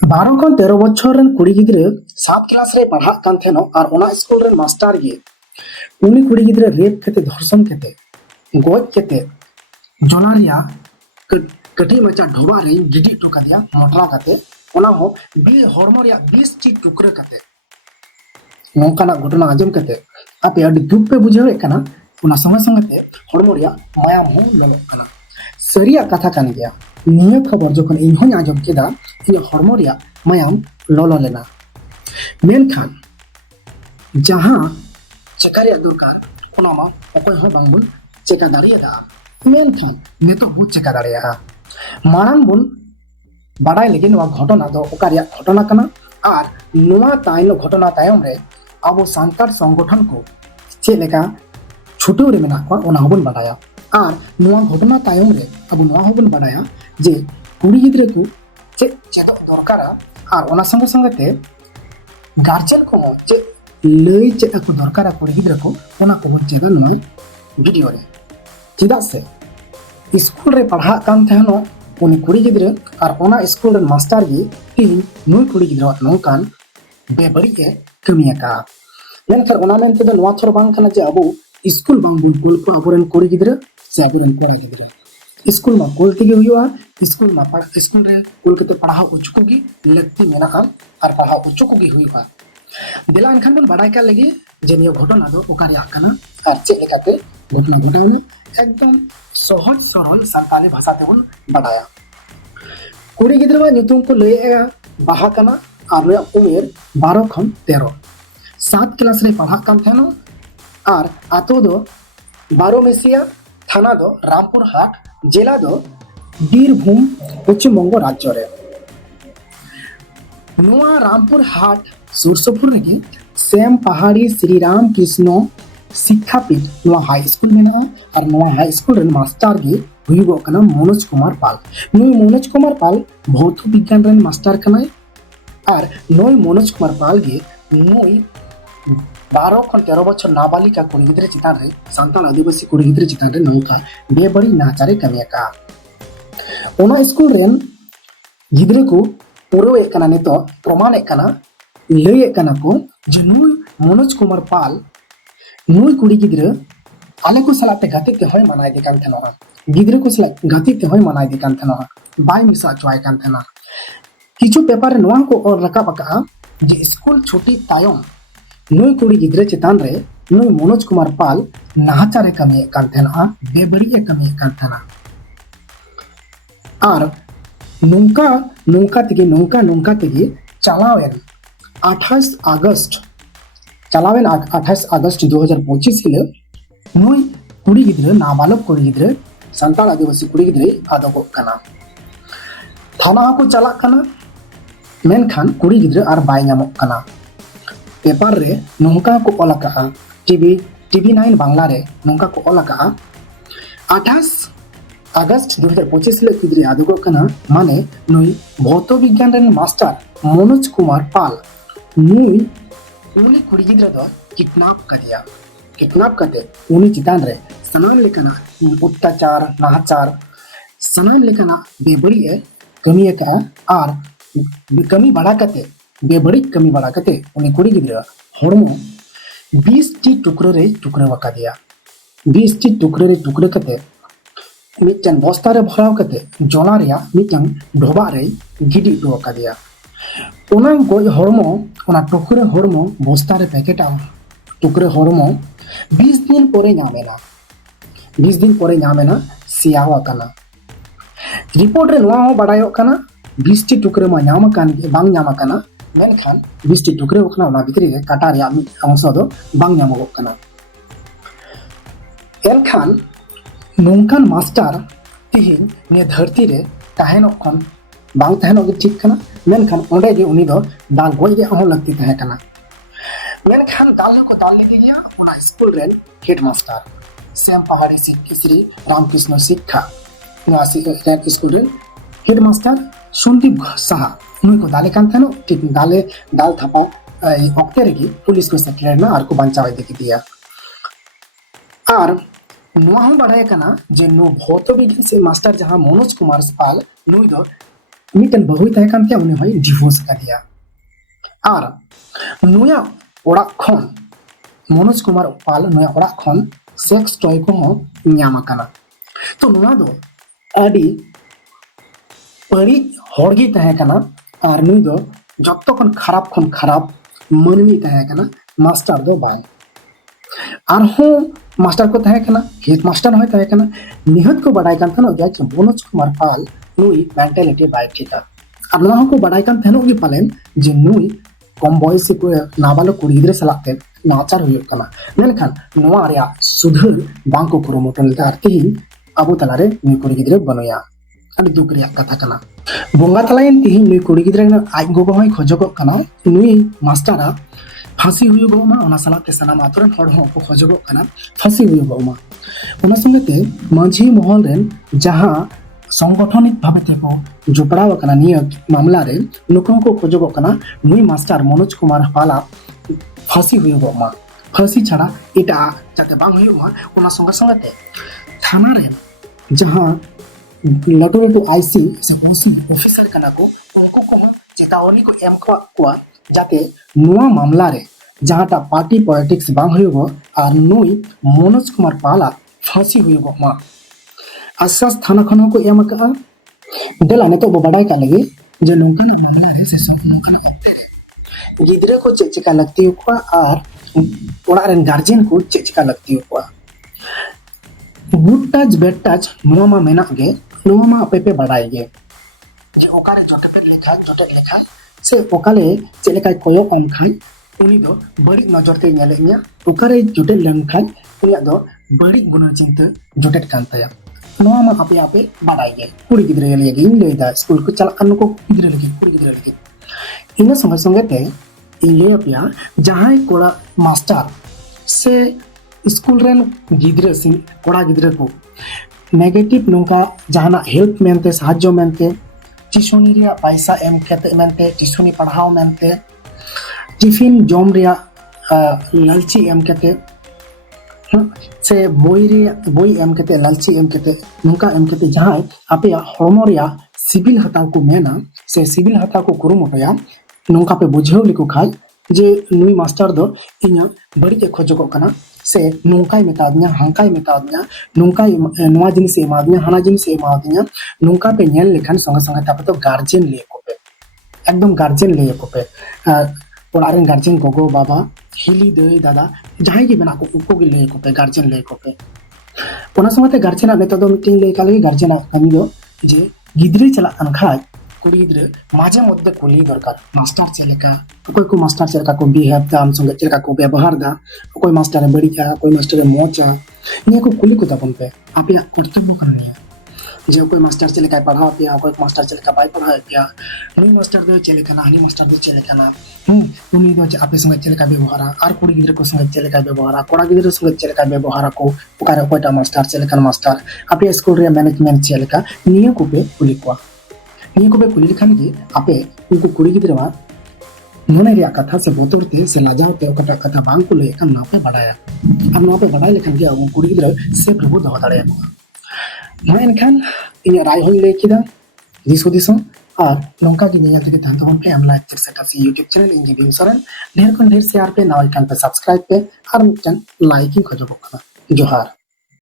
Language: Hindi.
12 खन 13 बछर रन कुड़ी गिद्रे 7 क्लास रे पढ़ा कान थेनो और ओना स्कूल रे मास्टर गे उनी कुड़ी गिद्रे रेप केते धर्षण केते गोज केते जोलारिया कटी मचा ढोबा रे गिडी टोका दिया मोटरा काते ओना हो बे हॉर्मोन या 20 टी टुकरे काते नोकाना घटना आजम केते आपे अडी दुख पे बुझावे कना ओना संगे संगे ते हॉर्मोन या माया हो ललो कना सरिया कथा कान गया निया खबर जखन इनहन आजम केदा इन हॉर्मोन या मायाम ललो लेना मेनखान जहां चेकारिया दुरकार ओना मा अकोय हो बांगबुन चेका दाड़ियादा मेनखान नेतो हो चेका दाड़िया मारांग बुन बाडाय लगे नवा घटना दो ओकारिया घटना कना और नवा तायनो घटना तायम रे अब सांतार संगठन को चे लेका छुटो रे मेना को ओना होबन बाडाया और नवा घटना तायम रे अब नवा होबन बाडाया जे कुड़ी गिद्रे को चे चेदो दरकारा और ओना संगे संगे ते गार्जियन को जे लई चे को दरकारा कुड़ी गिद्रे को ओना को चेदन नय वीडियो रे चेदा से स्कूल रे पढ़ा कान थेनो उनी कुड़ी गिद्रे और ओना स्कूल रे मास्टर गी तीन नुई कुड़ी गिद्रे नोकान बेबड़ी के कमिया का मेनखान ओना मेनते दो नवा थोर बांग कना जे अबो स्कूल बांग बुन कुल को अबोरन कुड़ी गिद्रे से अबोरन कोड़ा गिद्रे स्कूल मा कुल तिगे हुआ स्कूल मा पढ़ स्कूल रे कुल केते पढ़ा उचको गी लगती मेना और पढ़ा उचको गी हुआ दिला एनखान बन बड़ाई का लगे जे नियो घटना दो ओकारिया कना और चे लेकाते घटना घटावने एकदम सहज सरल संताली भाषा ते बन बढ़ाया कुड़ी गिद्रवा नितुम को लय बाहा कना और रे उमेर 12 खन 13 7 क्लास रे पढ़ा कान थेनो और आतो दो 12 मेसिया थाना दो रामपुर हाट जिला दो बीरभूम पश्चिम बंग राज्य रे नोआ रामपुर हाट सुरसपुर रे सेम पहाड़ी श्री राम कृष्ण शिक्षापीठ नोआ हाई स्कूल में और नोआ हाई स्कूल रे मास्टर गे हुईगो कना मनोज कुमार पाल नोई मनोज कुमार पाल भौत विज्ञान रे मास्टर कना और नोई मनोज कुमार पाल गे नोई 12 खन 13 बछर नाबालिका कुड़ी गिद्रे चितान रे सांताल आदिवासी कुड़ी गिद्रे चितान रे नौका बेबड़ी नाचारे कमिया का ओना स्कूल रेन गिद्रे को पुरवे कना ने तो प्रमाण कना लय कना को जे नोई मनोज कुमार पाल नोई कुड़ी गिद्रे आले को सलाते गाते ते होय मनाय दे कान थनो गिद्रे को सला गाते ते होय मनाय दे कान थनो बाय मिसा चोय कान थना किछु पेपर नोआ को और रका पका जे स्कूल छुट्टी तायम नोई कुड़ी गिद्रे चितान रे नोई मनोज कुमार पाल नाचारे कमी कान थना बेबड़ी कमी कान थना और नौका तेगे चलावेन 28 अगस्त 2025 के नोई कुड़ी गिद्रे नाबालक कुड़ी गिद्रे संताल आदिवासी कुड़ी गिद्रे आदको कना थाना को चला कना मेनखान कुड़ी गिद्रे और बाय नामक कना पेपर रे नौका को ओलका टीवी 9 बांग्ला रे नौका को ओलका 28 अगस्त 2025 ले गिद्रे आदको कना माने नोई भौत विज्ञान रे मास्टर मनोज कुमार पाल नोई उनी कुड़ी गिद्रे दो किडनैप करते उनी चितान रे सनान लेकना अत्याचार नाहचार सनान लेकना बेबड़ी कमी का और कमी बढ़ा करते बेबड़ी कमी बढ़ा करते उन्हें कुड़ी गिद्रे हड़मो 20 टी टुकड़े वका दिया 20 टी टुकड़े करते मिटन बस्ता रे भराव करते जोला रिया मिटन ढोबा रे गिडी वका दिया ओना गोय हड़मो ओना टुकड़े हड़मो बस्ता रे पैकेट टुकड़े हड़मो 20 दिन परे नामेना सियावा कना रिपोर्ट रे नोआ हो बडायो कना 20 टी टुकड़े मा नाम कान बांग नाम कना मेनखान 20 टी टुकड़े ओखना ओना भितरी रे काटा रे अंश दो बांग नामगो कना एनखान नोंकान मास्टर तिहिन ने धरती रे ताहेनो खन बांग ताहेनो गे ठीक कना मेनखान ओंडे गे उनी दो दाल गोय रे हो लगती ताहे कना मेनखान दाल को दाल ले गया ओना स्कूल रेन हेड मास्टर सेम पहाड़ी श्री रामकृष्ण शिक्षा निवासी स्कूल रेन हेड मास्टर संदीप साहा नुई को दाले कान थानो ठीक दाल थापा ऑक्टे रे पुलिस को सेक्रेटरी ना आर को बंचावे दे दिया और नोआ हम बढ़ाए कना जे नो भौत विज्ञान से मास्टर जहां मनोज कुमार पाल नुई दो मिटन बहुई तहे कान ते उनी होय डिवोर्स कदिया और नुया ओड़ा खन मनोज कुमार पाल नुया ओड़ा खन सेक्स टॉय को ᱧᱟᱢ ᱟᱠᱟᱱᱟ। तो नुआ दो अडी पड़ी हड़गी तहे कना और नुई दो जत्तो खन खराब मनमी तहे कना मास्टर दो बाय आरहों मास्टर को तहे कना हेड मास्टर होय तहे कना निहत को बडाय कान थनो गया कि मनोज कुमार पाल नुई मेंटालिटी बाय ठीका और नुआ को बडाय कान थनो गी पालेन जे नुई कम बयस को नाबालक कुड़ी गिद्रे सलाते नाचार हुई कना मेनखान नुआ रिया सुधर बांको कुरुमुटु लेता तेही अबो तलारे नुई कुड़ी गिद्रे बनोया अभी दुख रिया कथा कना बोंगा तलायन तेही नुई कुड़ी गिद्रे आज गोगो होय खोजगो कना नुई मास्टरा फांसी हुई मा ओना सलाते सनाम आतुरन हड़ हो को खोजगो कना फांसी हुई मा ओना संगते माझी महल रेन जहां संगठनिक भावे तेको जुपड़ाव कना निया मामला रे नुको को खोजगो कना नुई मास्टर मनोज कुमार पाला फांसी हुई मा फांसी छाड़ा एटा जाते बांग हुई मा ओना संगते थाना रे जहां लटू लटू आईसी से ओसी ऑफिसर कना को उनको को चेतावनी को एम को जाते नुआ मामला रे जहांटा पार्टी पॉलिटिक्स बांग हुई और नुई मनोज कुमार पाला फांसी हुई मा आश्वास थाना खन को एम का देला ने तो बड़ाई का लगे जे नोंका मामला रे से नोंका गिद्रे को चेचिका लगती हुआ और ओड़ा रेन गार्जियन को चेचिका लगती हुआ गुड टच बैड टच नुआ मा मेना गे नुआ मा आपे पे बड़ाई गे जे ओकारे जोटे लेखा से ओकाले चेलेका कोयो अम खाई उनी दो बड़ी नजर ते नेलेnya ओकारे जोटे लम खाई उनिया दो बड़ी गुण चिंता जोटे कांताया नुआ मा आपे बड़ाई गे कुड़ी गिद्रे लगे इन लेदा स्कूल को चला कन को गिद्रे लगे कुड़ी गिद्रे लगे इन संगे संगे ते इन ले अपया जहां कोड़ा मास्टर से स्कूल रेन गिद्रे सिंह कोड़ा गिद्रे को नेगेटिव नोंका जहाना हेल्प मेनते साहाय्य मेनते टिशोनी रिया पैसा एम केते मेनते टिशोनी पढ़ाओ मेनते टिफिन जोम रिया लालची एम केते से बोई एम केते लालची एम केते नोंका एम केते जहां आपे हरमो रिया सिविल हताव को मेना से सिविल हताव को कुरुमुटया नोंका पे बुझेव लिको खाई जे नुई मास्टर दो इना बड़ी के खोजको कना से नोंकाई मेतादnya हांकाई मेतादnya नोंकाई नोआ जिनिस एमादnya हाना जिनिस एमादnya नोंका पे नेल लेखान संगे संगे तापे तो गार्जियन ले को पे एकदम गार्जियन ले को पे ओरारेन गार्जियन गोगो बाबा हिली दई दादा जहां की बना को उको के ले को पे गार्जियन ले को पे ओना समते गार्जियन ने तो मीटिंग ले काले गार्जियन कमी दो जे गिद्रे चला अनखा कुड़ी गिद्रे माजे मध्य कुली दरकार मास्टर चलेका कोई को मास्टर चलेका को बिहेव दा हम संगे चलेका को व्यवहार दा कोई मास्टर बड़ीचा कोई मास्टर मोचा ने को कुली को तपन पे आपे कर्तव्य करनी है जे कोई मास्टर चलेका पढ़ाओ पिया कोई मास्टर चलेका बाय पढ़ाओ पिया नुई मास्टर दो चलेका ना हनी मास्टर दो चलेका ना उनी दो आपे संगे चलेका व्यवहार और कुड़ी गिद्रे को संगे चलेका व्यवहार कोड़ा गिद्रे संगे चलेका व्यवहार को ओकारे कोइटा मास्टर चलेका मास्टर आपे स्कूल रे मैनेजमेंट चलेका निया को पे कुली को निया को पे कुली लिखान गे आपे उनको कुड़ी गिद्रे मा नोने रिया कथा से बोतुरते से लाजावते ओकटा कथा बांग को ले का नापे बढ़ाया अब नापे बढ़ाई लेखान गे वो कुड़ी गिद्रे से प्रभु दो दाड़े को मा एनखान इन राय होई ले किदा दिसो दिसो और नोंका की निया तक तहन तोन पे हम लाइक सेट से YouTube चैनल इंजी बिन सरन ढेर शेयर पे नाइकन पे सब्सक्राइब पे और लाइकिंग खोजो को जोहार।